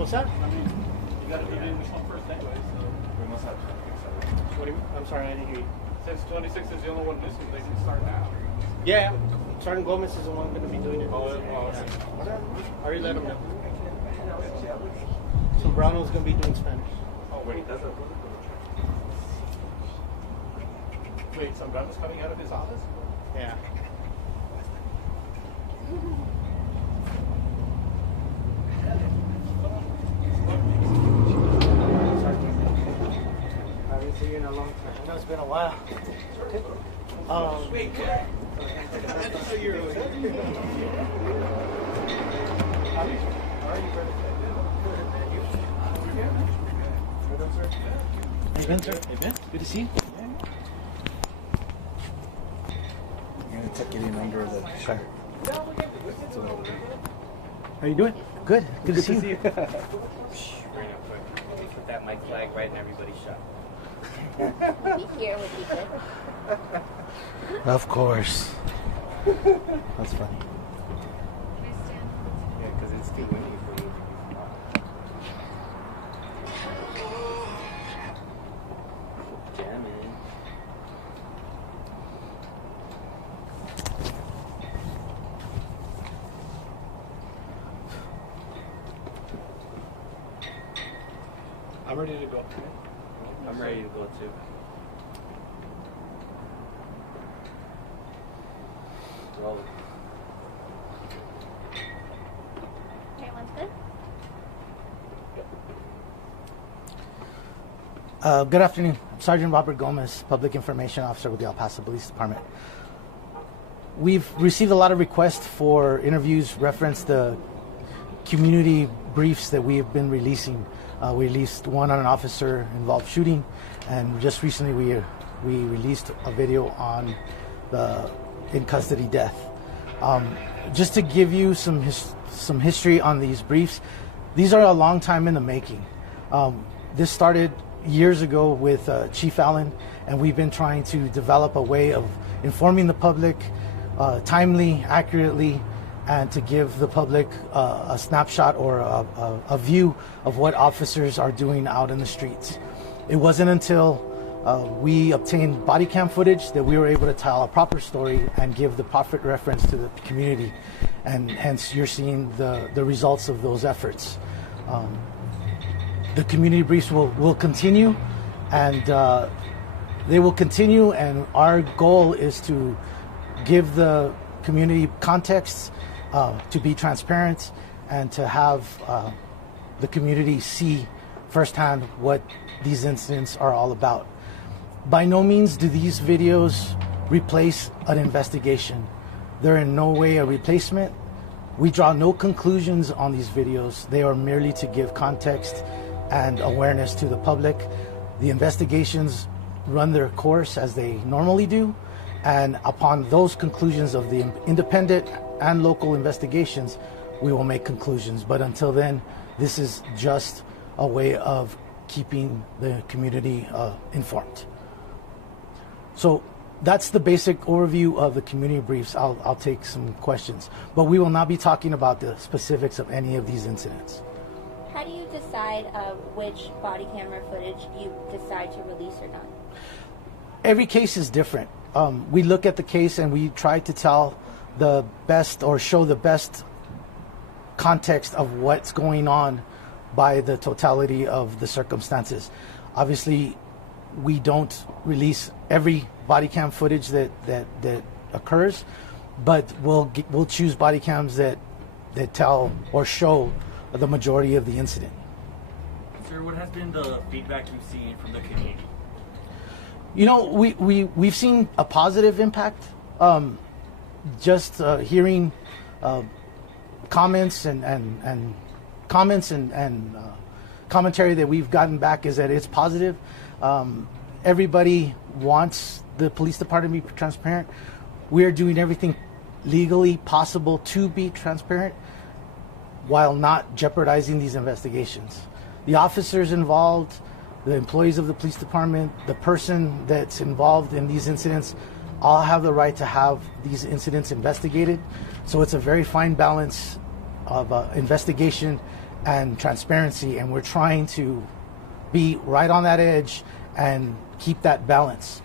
What's that? I mean, you got to be doing this one first anyway, so. We must have to fix that. What do you mean? I'm sorry, I didn't hear you. Since 26 is the only one missing, they can start now. Yeah, Sergeant Gomez is the one going to be doing it. Oh, I already let him know. So Brownell's going to be doing Spanish. Oh, wait, that's a... Wait, some gun is coming out of his office? Yeah. I haven't seen you in a long time. I know it's been a while. Wait, Hey, Ben, sir. Hey, Ben. Good to see you. I'm going to tuck it in under the shirt. How you doing? Good. Good to see you. Put that mic flag right in everybody's shop. Be here would be good. Of course. That's funny. Yeah, because it's too windy for you to be smart. Jamming. I'm ready to go. I'm ready to go too. Rolling. Everyone's good? Good afternoon. I'm Sgt Robert Gomez, Public Information Officer with the El Paso Police Department. We've received a lot of requests for interviews reference the community briefs that we have been releasing. We released one on an officer-involved shooting, and just recently we released a video on the in-custody death. Just to give you some history on these briefs, these are a long time in the making. This started years ago with Chief Allen, and we've been trying to develop a way of informing the public timely, accurately, and to give the public a snapshot or a view of what officers are doing out in the streets. It wasn't until we obtained body cam footage that we were able to tell a proper story and give the proper reference to the community, and hence you're seeing the results of those efforts. The community briefs will continue, and they will continue, and our goal is to give the community context, to be transparent, and to have the community see firsthand what these incidents are all about. By no means do these videos replace an investigation. They're in no way a replacement. We draw no conclusions on these videos. They are merely to give context and awareness to the public. The investigations run their course as they normally do, and upon those conclusions of the independent and local investigations, we will make conclusions. But until then, this is just a way of keeping the community informed. So that's the basic overview of the community briefs. I'll take some questions, but we will not be talking about the specifics of any of these incidents. How do you decide which body camera footage you decide to release or not? Every case is different. We look at the case and we try to tell the best or show the best context of what's going on by the totality of the circumstances. Obviously, we don't release every body cam footage that occurs, but we'll choose body cams that tell or show the majority of the incident. Sir, what has been the feedback you've seen from the community? You know, we've seen a positive impact. Just hearing comments and commentary that we've gotten back is that it's positive. Everybody wants the police department to be transparent. We are doing everything legally possible to be transparent while not jeopardizing these investigations. The officers involved, the employees of the police department, the person that's involved in these incidents, all have the right to have these incidents investigated. So it's a very fine balance of investigation and transparency, and we're trying to be right on that edge and keep that balance.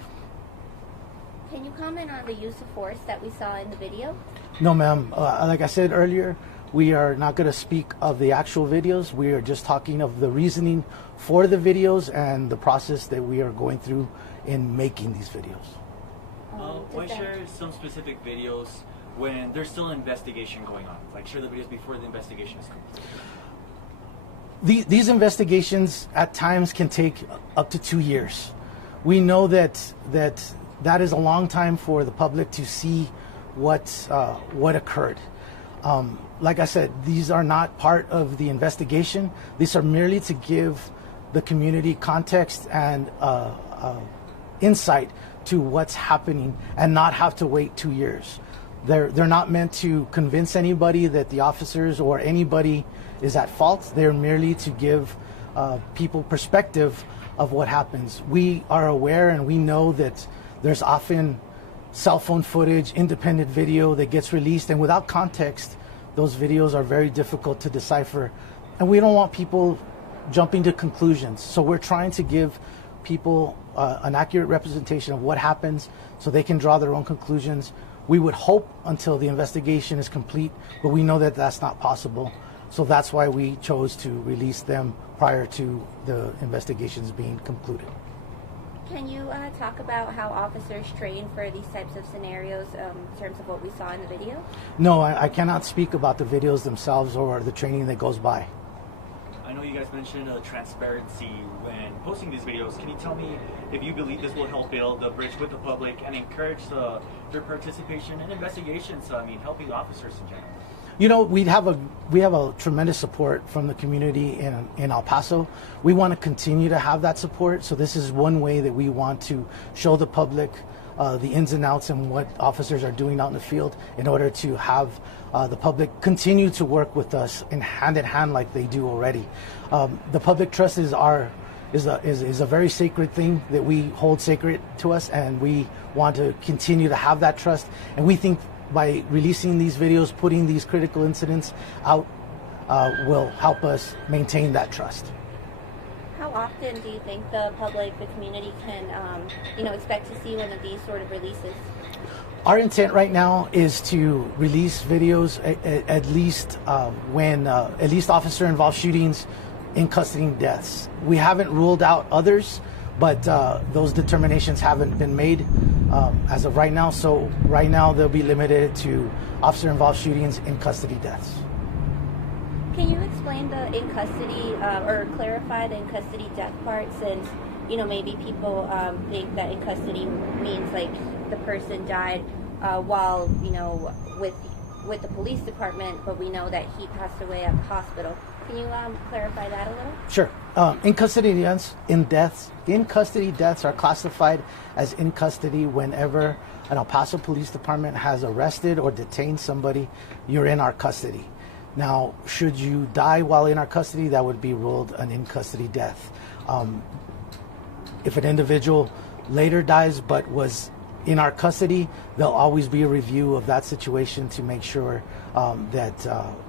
Can you comment on the use of force that we saw in the video? No, ma'am. Like I said earlier, we are not going to speak of the actual videos. We are just talking of the reasoning for the videos and the process that we are going through in making these videos. Why share some specific videos when there's still an investigation going on? Like share the videos before the investigation is complete. These investigations at times can take up to 2 years. We know that is a long time for the public to see what occurred. Like I said, these are not part of the investigation. These are merely to give the community context and insight to what's happening and not have to wait 2 years. They're not meant to convince anybody that the officers or anybody is at fault. They're merely to give people perspective of what happens. We are aware and we know that there's often cell phone footage, independent video that gets released, and without context, those videos are very difficult to decipher. And we don't want people jumping to conclusions. So we're trying to give people an accurate representation of what happens so they can draw their own conclusions. We would hope until the investigation is complete, but we know that that's not possible. So that's why we chose to release them prior to the investigations being concluded. Can you talk about how officers train for these types of scenarios in terms of what we saw in the video? No, I cannot speak about the videos themselves or the training that goes by. I know you guys mentioned transparency when posting these videos. Can you tell me if you believe this will help build the bridge with the public and encourage their participation in investigations? Helping officers in general. You know, we have a tremendous support from the community in El Paso. We want to continue to have that support. So this is one way that we want to show the public the ins and outs and what officers are doing out in the field in order to have the public continue to work with us in hand like they do already. The public trust is a very sacred thing that we hold sacred to us, and we want to continue to have that trust. And we think by releasing these videos, putting these critical incidents out, will help us maintain that trust. How often do you think the public, the community can, expect to see one of these sort of releases? Our intent right now is to release videos at least when at least officer-involved shootings, in custody deaths. We haven't ruled out others, but those determinations haven't been made as of right now. So right now they'll be limited to officer-involved shootings, in custody deaths. Can you explain the in custody or clarify the in custody death part, since maybe people think that in custody means like the person died while with the police department, but we know that he passed away at the hospital. Can you clarify that a little? Sure. In custody deaths are classified as in custody whenever an El Paso Police Department has arrested or detained somebody. You're in our custody. Now, should you die while in our custody, that would be ruled an in custody death. If an individual later dies but was in our custody, there'll always be a review of that situation to make sure that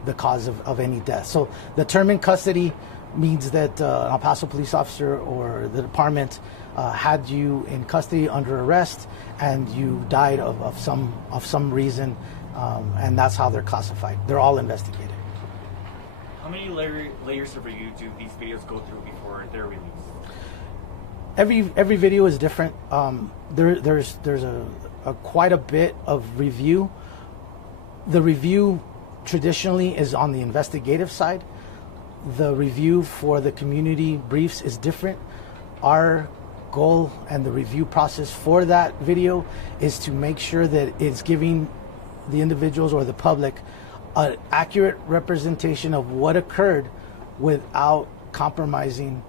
the cause of any death. So the term in custody means that an El Paso police officer or the department had you in custody under arrest, and you died of some reason, and that's how they're classified. They're all investigated. How many layers of review do these videos go through before they're released? Every video is different. There's quite a bit of review. The review traditionally is on the investigative side. The review for the community briefs is different. Our goal and the review process for that video is to make sure that it's giving the individuals or the public an accurate representation of what occurred without compromising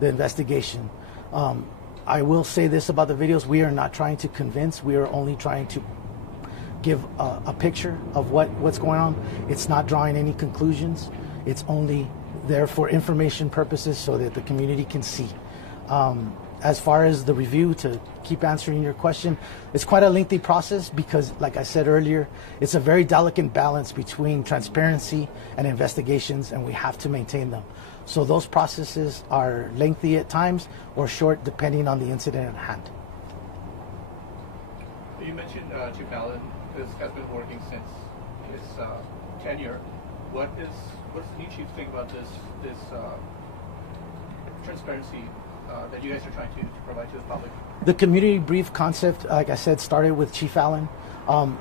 the investigation. I will say this about the videos: we are not trying to convince. We are only trying to give a picture of what's going on. It's not drawing any conclusions. It's only there for information purposes so that the community can see. as far as the review, to keep answering your question, it's quite a lengthy process because, like I said earlier, it's a very delicate balance between transparency and investigations, and we have to maintain them. So those processes are lengthy at times or short depending on the incident at hand. You mentioned Chief Allen has been working since his tenure. What's the new chief think about this transparency that you guys are trying to provide to the public? The community brief concept, like I said, started with Chief Allen.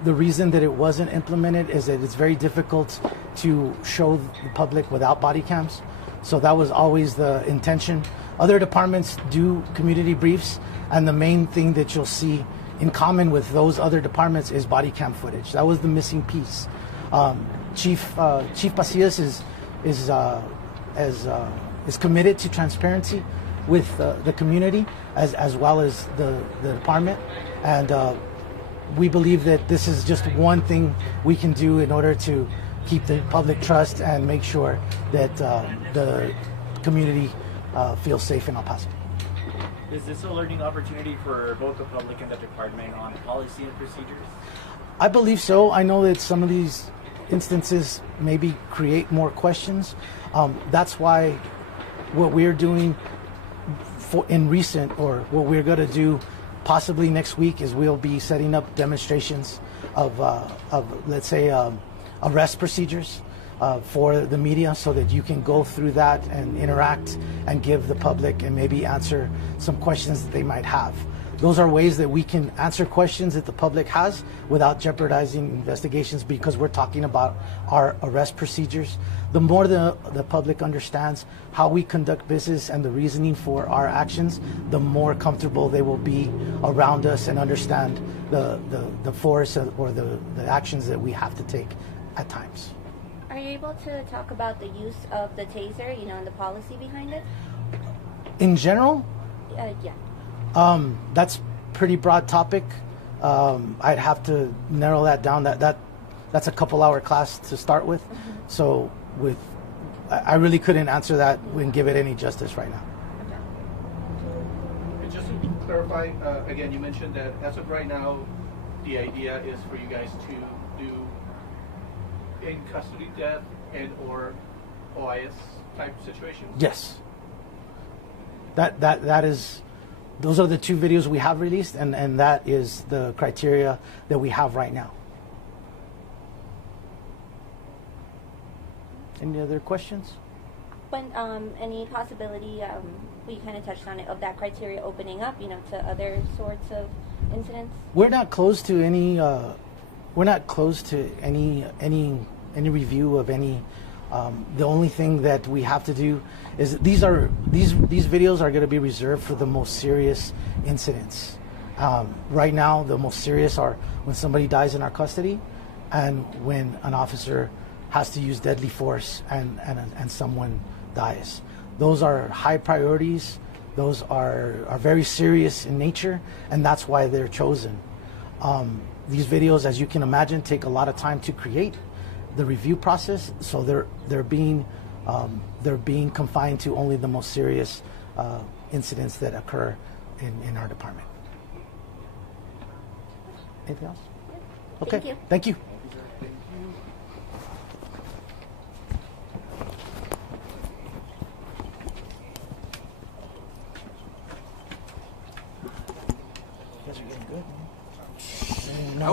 The reason that it wasn't implemented is that it's very difficult to show the public without body cams. So that was always the intention. Other departments do community briefs, and the main thing that you'll see in common with those other departments is body cam footage. That was the missing piece. Chief Pasillas is committed to transparency with the community as well as the department, and we believe that this is just one thing we can do in order to keep the public trust and make sure that the community feels safe in El Paso. Is this a learning opportunity for both the public and the department on policy and procedures? I believe so. I know that some of these instances maybe create more questions. That's why what we're doing in recent, or what we're going to do possibly next week, is we'll be setting up demonstrations of let's say, arrest procedures for the media, so that you can go through that and interact and give the public and maybe answer some questions that they might have. Those are ways that we can answer questions that the public has without jeopardizing investigations, because we're talking about our arrest procedures. The more the public understands how we conduct business and the reasoning for our actions, the more comfortable they will be around us and understand the force or the actions that we have to take at times. Are you able to talk about the use of the taser, and the policy behind it? In general, Yeah. that's pretty broad topic. I'd have to narrow that down. That's a couple-hour class to start with. So I really couldn't answer that and give it any justice right now. And just to clarify, again, you mentioned that as of right now, the idea is for you guys to do in custody death and or OIS type situations? Yes. That is. Those are the two videos we have released, and that is the criteria that we have right now. Any other questions? When any possibility, we kind of touched on it, of that criteria opening up, to other sorts of incidents? We're not close to any. We're not close to any review of any. The only thing that we have to do is these videos are going to be reserved for the most serious incidents. Right now, the most serious are when somebody dies in our custody, and when an officer has to use deadly force and someone dies. Those are high priorities. Those are very serious in nature, and that's why they're chosen. These videos, as you can imagine, take a lot of time to create. The review process, so they're being confined to only the most serious incidents that occur in our department. Anything else? Okay. Thank you. You guys are getting good, man.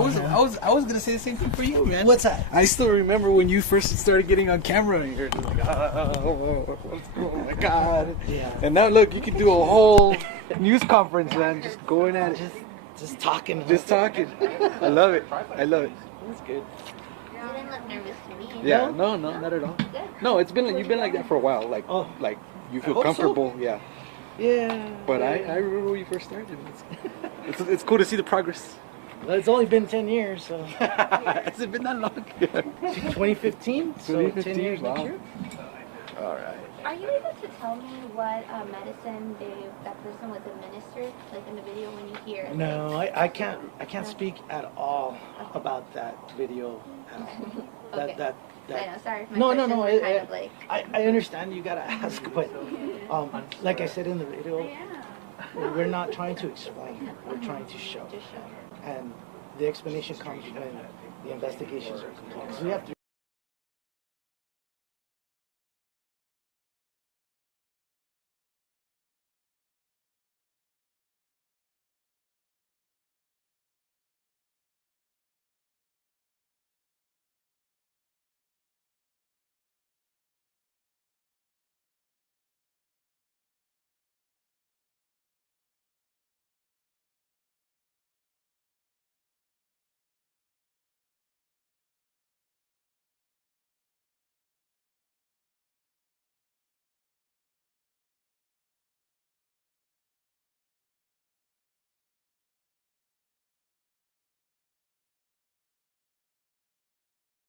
I was gonna say the same thing for you, man. What's that? I still remember when you first started getting on camera, and you're just like, oh my god. Yeah. And now look, you can do a whole news conference, man, just going at it, Just talking. just talking. I love it. I love it. That's good. You didn't look nervous to me. Yeah. No, not at all. No, you've been like that for a while. Like, Oh. like you feel hope so. comfortable. Yeah. Yeah. But I remember when you first started. It's cool to see the progress. It's only been 10 years, so. Has it been that long? 2015? So 10 years wow. next year? All right. Are you able to tell me what medicine that person was administered, like in the video when you hear it? No, I can't speak at all about that video at all. Okay. I know, sorry if my No, questions were kind of like... I understand you gotta ask, but like I said in the video, We're not trying to explain. We're trying to show. And the explanation comes when the investigations are complete. 'Cause we have to